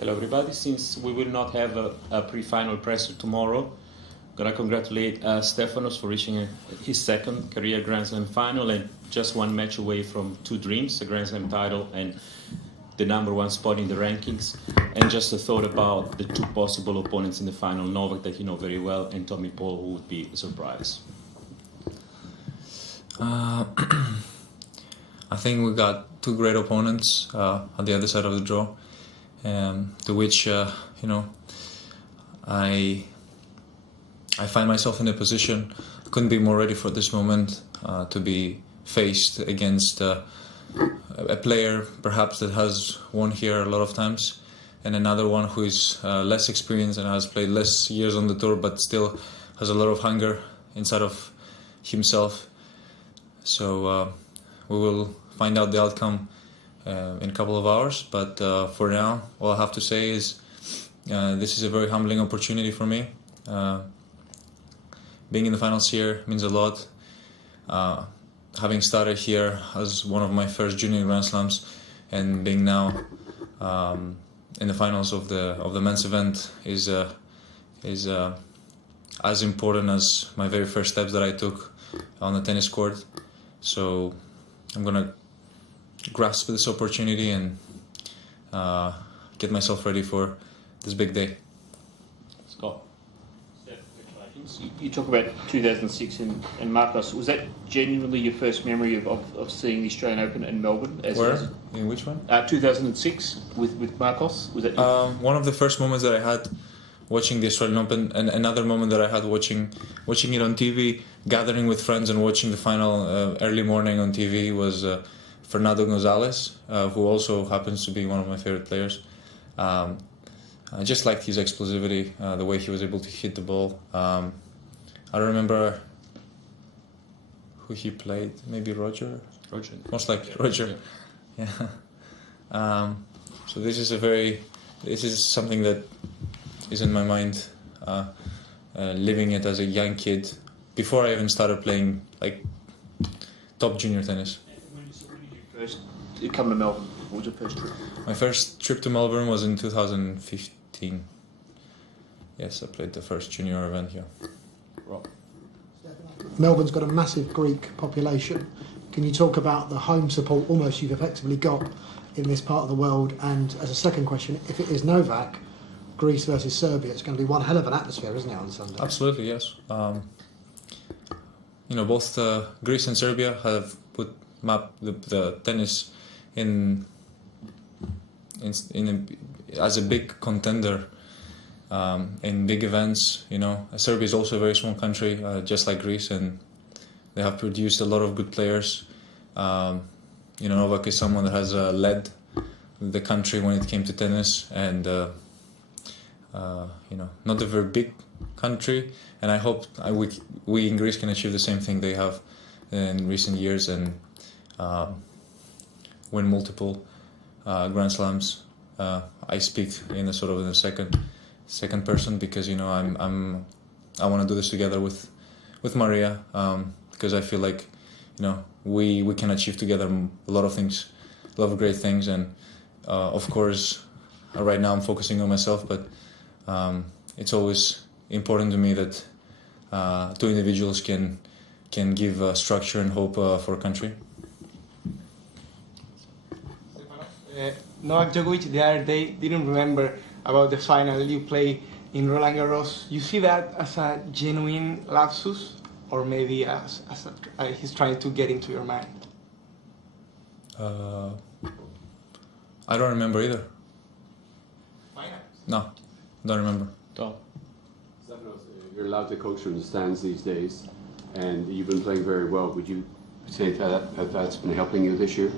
Hello everybody. Since we will not have a pre-final presser tomorrow, I'm gonna congratulate Stefanos for reaching his second career Grand Slam final and just one match away from two dreams, a Grand Slam title and the #1 spot in the rankings. And just a thought about the two possible opponents in the final, Novak that you know very well and Tommy Paul, who would be a surprise. I think we got two great opponents on the other side of the draw, to which I find myself in a position I couldn't be more ready for this moment to be faced against a player perhaps that has won here a lot of times, and another one who is less experienced and has played less years on the tour, but still has a lot of hunger inside of himself. So we will find out the outcome in a couple of hours, but for now, all I have to say is this is a very humbling opportunity for me. Being in the finals here means a lot. Having started here as one of my first junior Grand Slams and being now in the finals of the men's event is as important as my very first steps that I took on the tennis court. So I'm gonna grasp this opportunity and get myself ready for this big day. Scott. You talk about 2006 and Marcos. Was that genuinely your first memory of seeing the Australian Open in Melbourne? Where? In which one? 2006 with Marcos. Was that one of the first moments that I had watching the Australian Open, and another moment that I had watching it on TV, gathering with friends and watching the final early morning on TV was Fernando Gonzalez, who also happens to be one of my favorite players. I just liked his explosivity, the way he was able to hit the ball. I don't remember who he played. Maybe Roger. Most likely Roger. Yeah. So this is something that is in my mind. Living it as a young kid, before I even started playing like top junior tennis. When did you first come to Melbourne? What was your first trip? My first trip to Melbourne was in 2015. Yes, I played the first junior event here. Rob. Melbourne's got a massive Greek population. Can you talk about the home support almost you've effectively got in this part of the world? And as a second question, if it is Novak, Greece versus Serbia, it's going to be one hell of an atmosphere, isn't it, on Sunday? Absolutely, yes. Both Greece and Serbia have put the tennis as a big contender in big events. Serbia is also a very small country, just like Greece, and they have produced a lot of good players. Novak is someone that has led the country when it came to tennis, and not a very big country, and I hope we in Greece can achieve the same thing they have in recent years and win multiple Grand Slams. I speak in a sort of in a second person because I want to do this together with Maria, because I feel like we can achieve together a lot of things, a lot of great things, and of course right now I'm focusing on myself, but it's always important to me that two individuals can give structure and hope for a country. Novak Djokovic the other day didn't remember about the final you play in Roland Garros. You see that as a genuine lapsus, or maybe as he's trying to get into your mind? I don't remember either. Final? No, don't remember. Tom. Stefanos, you're allowed to coach from the stands these days, and you've been playing very well. Would you say that's been helping you this year?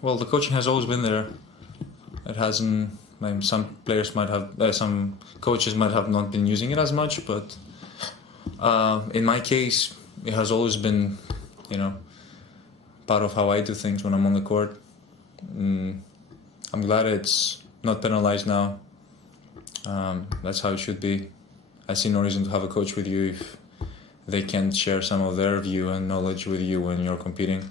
Well, the coaching has always been there. It hasn't. Some players might have, some coaches might have not been using it as much, but in my case, it has always been, part of how I do things when I'm on the court. I'm glad it's not penalized now. That's how it should be. I see no reason to have a coach with you if they can share some of their view and knowledge with you when you're competing.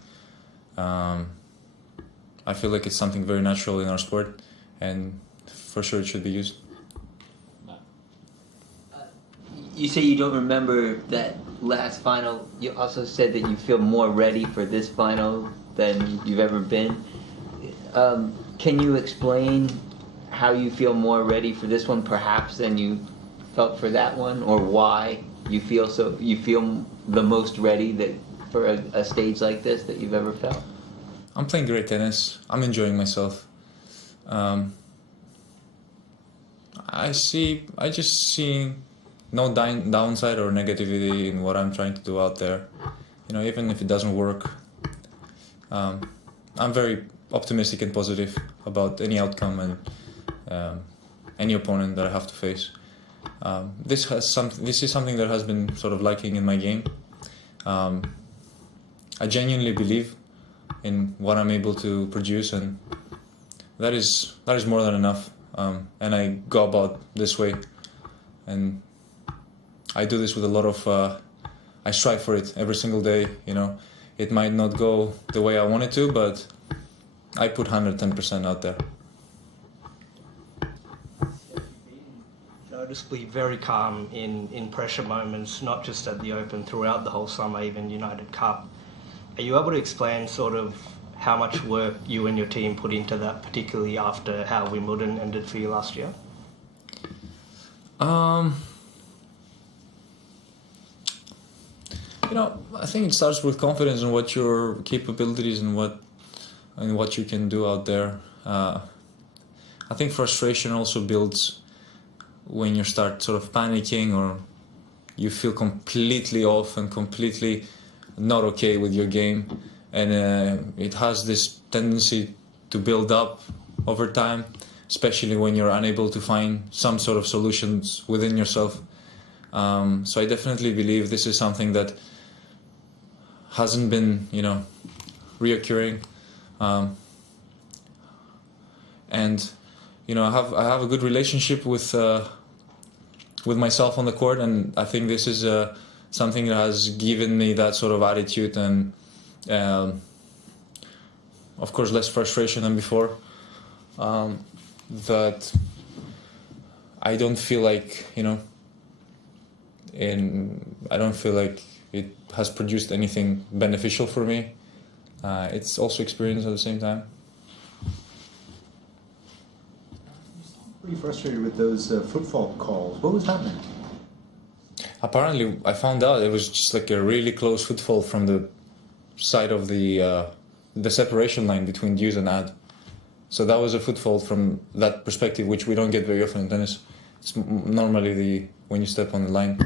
I feel like it's something very natural in our sport, and for sure it should be used. You say you don't remember that last final. You also said that you feel more ready for this final than you've ever been. Can you explain how you feel more ready for this one, perhaps, than you felt for that one, or why you feel the most ready that for a stage like this that you've ever felt? I'm playing great tennis. I'm enjoying myself. I just see no downside or negativity in what I'm trying to do out there. Even if it doesn't work, I'm very optimistic and positive about any outcome and any opponent that I have to face. This is something that has been sort of lacking in my game. I genuinely believe in what I'm able to produce, and that is more than enough. And I go about this way, and I do this with a lot of. I strive for it every single day. It might not go the way I want it to, but I put 110% out there. Noticeably very calm in pressure moments, not just at the Open, throughout the whole summer, even United Cup. Are you able to explain sort of how much work you and your team put into that, particularly after how Wimbledon ended for you last year? I think it starts with confidence in what your capabilities and what you can do out there. I think frustration also builds when you start sort of panicking, or you feel completely off and completely not okay with your game, and it has this tendency to build up over time, especially when you're unable to find some sort of solutions within yourself. So I definitely believe this is something that hasn't been, reoccurring, and I have a good relationship with myself on the court, and I think this is something that has given me that sort of attitude, and of course less frustration than before. That I don't feel like I don't feel like it has produced anything beneficial for me. It's also experience at the same time. Pretty frustrated with those footfall calls. What was happening? Apparently, I found out it was just like a really close footfall from the side of the separation line between deuce and ad. So that was a footfall from that perspective, which we don't get very often in tennis. It's normally when you step on the line.